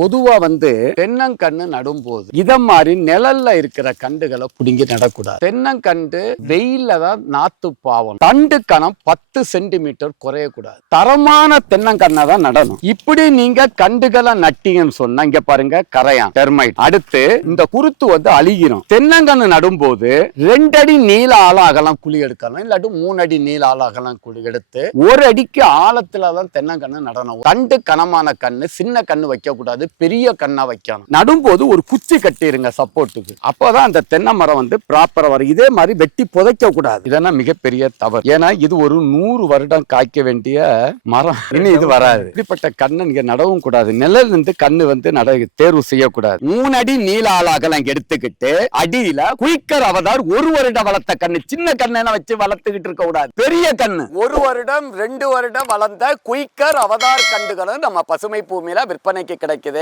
பொதுவா தென்னங்கன்று நடும்போது இத மாதிரி நிழல்ல இருக்கிற கண்டுகளை புடுங்கி நடக்கூடாது. தென்னங்கண்டு வெயில்ல தான் நாத்து பாவம். தண்டு கணம் 10 சென்டிமீட்டர் குறையக்கூடாது. தரமான தென்னங்கண்ணை தான் நடணும். இப்படி நீங்க கண்டுகளை நட்டீங்கன்னு சொன்னா இங்க பாருங்க கரையான் டெர்மைட். அடுத்து இந்த குருத்து அழிகிறோம். தென்னங்கன்று நடும்போது 2 அடி நீள ஆழ அகலம் குழி எடுக்கணும். இல்லாட்டி 3 அடி நீள ஆழ அகலம் குழி எடுத்து 1 அடிக்கு ஆழத்துலதான் தென்னங்கன்று நடணும். தண்டு கனமான கண்ணு சின்ன கண்ணு வைக்க கூடாது, பெரிய கண்ணா வைக்கணும். நடும்போது ஒரு குச்சி கட்டிருங்க சப்போர்ட்டுக்கு. அப்பதான் அந்த தென்னை மரம் ப்ராப்பரா வரும். இதே மாதிரி வெட்டி புதைக்க கூடாது. இதெல்லாம் மிகப்பெரிய தவறு. ஏன்னா இது ஒரு 100 வருடம் காய்க்க வேண்டிய மரம். இனி இது வராது. இப்படிப்பட்ட கண்ணை நீங்க நடவும் கூடாது. நிழல் இருந்து கண்ணு தேர்வு செய்யக்கூடாது. 3 அடி நீள ஆழ அகலம் எடுத்துக்கிட்டு அடியில குயிக்கர் அவதார் 1 வருடம் வளர்த்த கண்ணு. சின்ன கண்ணை வச்சு வளர்த்துக்கிட்டு இருக்க கூடாது. பெரிய கண்ணு 1 வருடம் 2 வருடம் வளர்ந்த குயிக்கர் அவதார் கண்டுகளும் நம்ம பசுமை பூமியில விற்பனைக்கு கிடைக்குது.